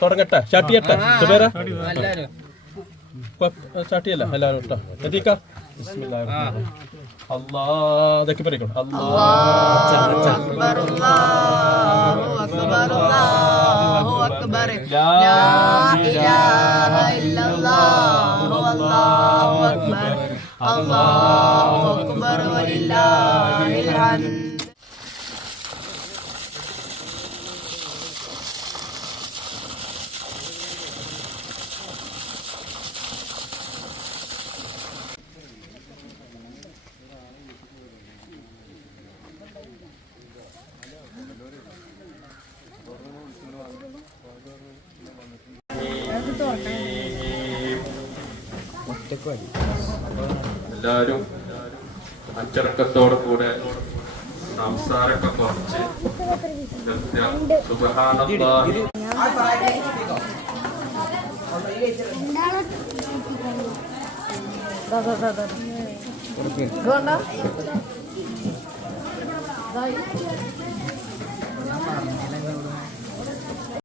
തുടങ്ങട്ടെ സ്റ്റാർട്ട് ചെയ്യട്ടെ സ്റ്റാർട്ട് ചെയ്യല്ല എല്ലാവരും കേട്ടോ എത്തിക്ക അതൊക്കെ പറയണം എല്ലാവരും അച്ചടക്കത്തോടെ കൂടെ സംസാരമൊക്കെ കുറച്ച് സുബ്ഹാനല്ലാഹി Go on now.